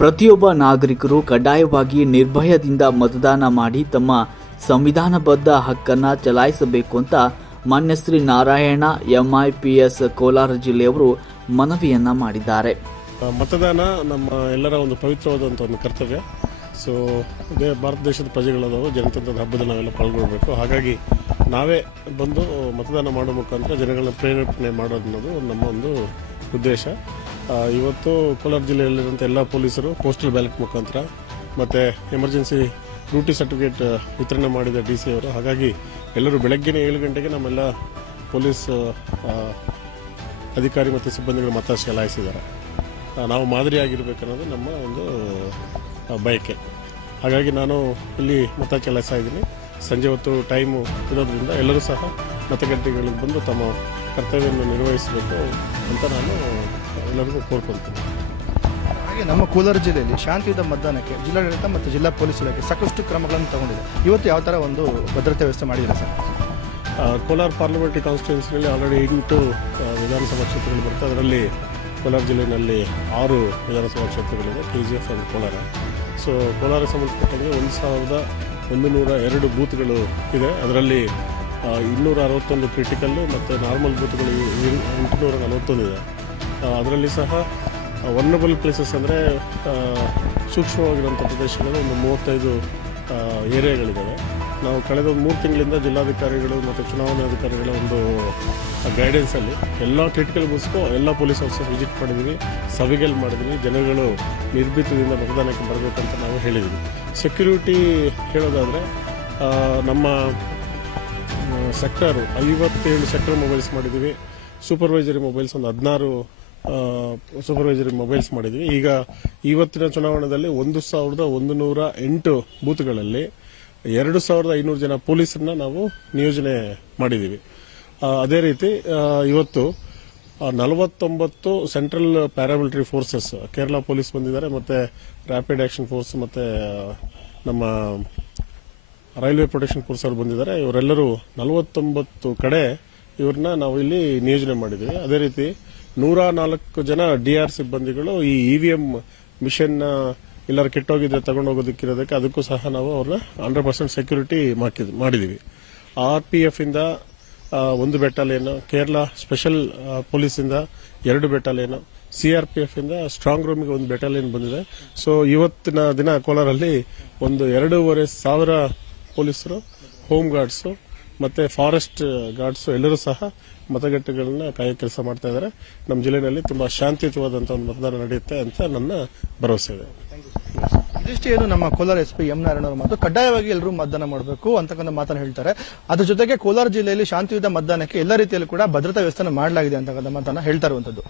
ಪ್ರತಿಯೊಬ್ಬ ನಾಗರಿಕರು ಕಡ್ಡಾಯವಾಗಿ ನಿರ್ಭಯದಿಂದ ಮತದಾನ ಮಾಡಿ ತಮ್ಮ ಸಂವಿಧಾನಬದ್ಧ ಹಕ್ಕನ್ನು ಚಲಾಯಿಸಬೇಕು ಅಂತ ಮಾನ್ಯ ಶ್ರೀ ನಾರಾಯಣ ಎಂಐಪಿಎಸ್ ಕೋಲಾರ ಜಿಲ್ಲೆಯವರು ಮನವಿಯನ್ನ ಮಾಡಿದ್ದಾರೆ. ಮತದಾನ ನಮ್ಮ ಎಲ್ಲರ ಒಂದು ಪವಿತ್ರವಾದಂಥ ಒಂದು ಕರ್ತವ್ಯ. ಸೊ ಇದೇ ಭಾರತ ದೇಶದ ಪ್ರಜೆಗಳಾದವು ಜನತಂತ್ರದ ಹಬ್ಬದಲ್ಲಿ ನಾವೆಲ್ಲ ಪಾಲ್ಗೊಳ್ಬೇಕು. ಹಾಗಾಗಿ ನಾವೇ ಬಂದು ಮತದಾನ ಮಾಡೋ ಮುಖಾಂತರ ಜನಗಳನ್ನ ಪ್ರೇರೇಪಣೆ ಮಾಡೋದು ನಮ್ಮ ಒಂದು ಉದ್ದೇಶ. ಇವತ್ತು ಕೋಲಾರ ಜಿಲ್ಲೆಯಲ್ಲಿರುವಂಥ ಎಲ್ಲ ಪೊಲೀಸರು ಪೋಸ್ಟಲ್ ಬ್ಯಾಲೆಟ್ ಮುಖಾಂತರ ಮತ್ತು ಎಮರ್ಜೆನ್ಸಿ ಡ್ಯೂಟಿ ಸರ್ಟಿಫಿಕೇಟ್ ವಿತರಣೆ ಮಾಡಿದ DC ಅವರು. ಹಾಗಾಗಿ ಎಲ್ಲರೂ ಬೆಳಗ್ಗೆನೇ 7 ಗಂಟೆಗೆ ನಮ್ಮೆಲ್ಲ ಪೊಲೀಸ್ ಅಧಿಕಾರಿ ಮತ್ತು ಸಿಬ್ಬಂದಿಗಳು ಮತ ಚಲಾಯಿಸಿದ್ದಾರೆ. ನಾವು ಮಾದರಿಯಾಗಿರ್ಬೇಕನ್ನೋದು ನಮ್ಮ ಒಂದು ಬಯಕೆ. ಹಾಗಾಗಿ ನಾನು ಇಲ್ಲಿ ಮತ ಚಲಾಯಿಸ್ತಾ ಇದ್ದೀನಿ. ಸಂಜೆ ಹೊತ್ತು ಟೈಮು ಇರೋದ್ರಿಂದ ಎಲ್ಲರೂ ಸಹ ಮತಗಟ್ಟೆಗಳಿಗೆ ಬಂದು ತಮ್ಮ ಕರ್ತವ್ಯವನ್ನು ನಿರ್ವಹಿಸಬೇಕು ಅಂತ ನಾನು ಎಲ್ಲರಿಗೂ ಕೋರ್ಕೊಳ್ತೀನಿ. ಹಾಗೆ ನಮ್ಮ ಕೋಲಾರ ಜಿಲ್ಲೆಯಲ್ಲಿ ಶಾಂತಿಯುತ ಮತದಾನಕ್ಕೆ ಜಿಲ್ಲಾಡಳಿತ ಮತ್ತು ಜಿಲ್ಲಾ ಪೊಲೀಸ್ ಇಲಾಖೆ ಸಾಕಷ್ಟು ಕ್ರಮಗಳನ್ನು ತಗೊಂಡಿದೆ. ಇವತ್ತು ಯಾವ ಥರ ಒಂದು ಭದ್ರತೆ ವ್ಯವಸ್ಥೆ ಮಾಡಿದ್ದೀರಾ ಸರ್? ಕೋಲಾರ ಪಾರ್ಲಿಮೆಂಟರಿ ಕಾನ್ಸ್ಟಿಟ್ಯೂನ್ಸಿನಲ್ಲಿ ಆಲ್ರೆಡಿ 8 ವಿಧಾನಸಭಾ ಕ್ಷೇತ್ರಗಳು ಬರುತ್ತೆ. ಅದರಲ್ಲಿ ಕೋಲಾರ ಜಿಲ್ಲೆಯಲ್ಲಿ 6 ವಿಧಾನಸಭಾ ಕ್ಷೇತ್ರಗಳಿದೆ, KGF ಮತ್ತು ಕೋಲಾರ. ಸೊ ಕೋಲಾರ ಸಂಬಂಧಪಟ್ಟಂಗೆ 1102 ಬೂತ್ಗಳು ಇದೆ. ಅದರಲ್ಲಿ 261 ಕ್ರಿಟಿಕಲ್ಲು ಮತ್ತು ನಾರ್ಮಲ್ ಬೂತ್ಗಳು 841 ಇದೆ. ಅದರಲ್ಲಿ ಸಹ ವರ್ನಬಲ್ ಪ್ಲೇಸಸ್ ಅಂದರೆ ಸೂಕ್ಷ್ಮವಾಗಿರುವಂಥ ಪ್ರದೇಶಗಳು ಒಂದು 35 ಏರಿಯಾಗಳಿದ್ದಾವೆ. ನಾವು ಕಳೆದ 3 ತಿಂಗಳಿಂದ ಜಿಲ್ಲಾಧಿಕಾರಿಗಳು ಮತ್ತು ಚುನಾವಣಾಧಿಕಾರಿಗಳ ಒಂದು ಗೈಡೆನ್ಸಲ್ಲಿ ಎಲ್ಲ ಕ್ರಿಟಿಕಲ್ ಬೂತ್ಸ್ಗೂ ಎಲ್ಲ ಪೊಲೀಸ್ ಆಫೀಸರ್ಸ್ ವಿಸಿಟ್ ಮಾಡಿದ್ದೀವಿ, ಸಭೆಗಳು ಮಾಡಿದ್ದೀವಿ. ಜನಗಳು ನಿರ್ಭೀತದಿಂದ ಮತದಾನಕ್ಕೆ ಬರಬೇಕಂತ ನಾವು ಹೇಳಿದ್ದೀವಿ. ಸೆಕ್ಯೂರಿಟಿ ಹೇಳೋದಾದರೆ ನಮ್ಮ ಸೆಕ್ಟರು 57 ಸೆಕ್ಟರ್ ಮೊಬೈಲ್ಸ್ ಮಾಡಿದ್ದೀವಿ. ಸೂಪರ್ವೈಸರಿ ಮೊಬೈಲ್ಸ್ ಒಂದು 16 ಸೂಪರ್ವೈಸರಿ ಮೊಬೈಲ್ಸ್ ಮಾಡಿದ್ವಿ. ಈಗ ಇವತ್ತಿನ ಚುನಾವಣೆಯಲ್ಲಿ 1108 ಬೂತ್ಗಳಲ್ಲಿ 2500 ಜನ ಪೊಲೀಸರನ್ನ ನಾವು ನಿಯೋಜನೆ ಮಾಡಿದ್ದೀವಿ. ಅದೇ ರೀತಿ ಇವತ್ತು 49 central paramilitary forces, Kerala police ಬಂದಿದ್ದಾರೆ, ಮತ್ತೆ ರ್ಯಾಪಿಡ್ ಆಕ್ಷನ್ ಫೋರ್ಸ್ ಮತ್ತೆ ನಮ್ಮ ರೈಲ್ವೆ ಪ್ರೊಟೆಕ್ಷನ್ ಫೋರ್ಸ್ ಅವರು ಬಂದಿದ್ದಾರೆ. ಇವರೆಲ್ಲರೂ 49 ಕಡೆ ಇವ್ರನ್ನ ನಾವು ಇಲ್ಲಿ ನಿಯೋಜನೆ ಮಾಡಿದ್ದೀವಿ. ಅದೇ ರೀತಿ 104 ಜನ DR ಸಿಬ್ಬಂದಿಗಳು ಈ EVM ಮಿಷನ್ ಎಲ್ಲರೂ ಕೆಟ್ಟೋಗಿದ್ರೆ ತಗೊಂಡೋಗೋದಕ್ಕಿರೋದಕ್ಕೆ ಅದಕ್ಕೂ ಸಹ ನಾವು ಅವ್ರನ್ನ 100% ಸೆಕ್ಯೂರಿಟಿ ಮಾಡಿದ್ದೀವಿ. RPF ಇಂದ 1 ಬೆಟಾಲಿಯನ್, ಕೇರಳ ಸ್ಪೆಷಲ್ ಪೊಲೀಸಿಂದ 2 ಬೆಟಾಲಿಯನ್, CRPF ಇಂದ ಸ್ಟ್ರಾಂಗ್ ರೂಮಿಗೆ 1 ಬೆಟಾಲಿಯನ್ ಬಂದಿದೆ. ಸೊ ಇವತ್ತಿನ ದಿನ ಕೋಲಾರಲ್ಲಿ ಒಂದು 2,500 ಪೊಲೀಸರು, ಹೋಮ್ ಗಾರ್ಡ್ಸು ಮತ್ತೆ ಫಾರೆಸ್ಟ್ ಗಾರ್ಡ್ಸು ಎಲ್ಲರೂ ಸಹ ಮತಗಟ್ಟೆಗಳನ್ನ ಕಾಯೋ ಕೆಲಸ ಮಾಡ್ತಾ ಇದ್ದಾರೆ. ನಮ್ಮ ಜಿಲ್ಲೆಯಲ್ಲಿ ತುಂಬಾ ಶಾಂತಿಯುತವಾದಂತಹ ಒಂದು ಮತದಾನ ನಡೆಯುತ್ತೆ ಅಂತ ನನ್ನ ಭರವಸೆ ಇದೆ. ಇದಿಷ್ಟು ಏನು ನಮ್ಮ ಕೋಲಾರ SP ಎಂ ನಾರಾಯಣ ಅವರ ಮಾತು. ಕಡ್ಡಾಯವಾಗಿ ಎಲ್ಲರೂ ಮತದಾನ ಮಾಡಬೇಕು ಅಂತಕ್ಕಂಥ ಮಾತನ್ನು ಹೇಳ್ತಾರೆ. ಅದ್ರ ಜೊತೆಗೆ ಕೋಲಾರ ಜಿಲ್ಲೆಯಲ್ಲಿ ಶಾಂತಿಯುತ ಮತದಾನಕ್ಕೆ ಎಲ್ಲ ರೀತಿಯಲ್ಲೂ ಕೂಡ ಭದ್ರತಾ ವ್ಯವಸ್ಥೆ ಮಾಡಲಾಗಿದೆ ಅಂತಕ್ಕಂಥ ಮಾತನ್ನ ಹೇಳ್ತಾ ಇರುವಂತದ್ದು.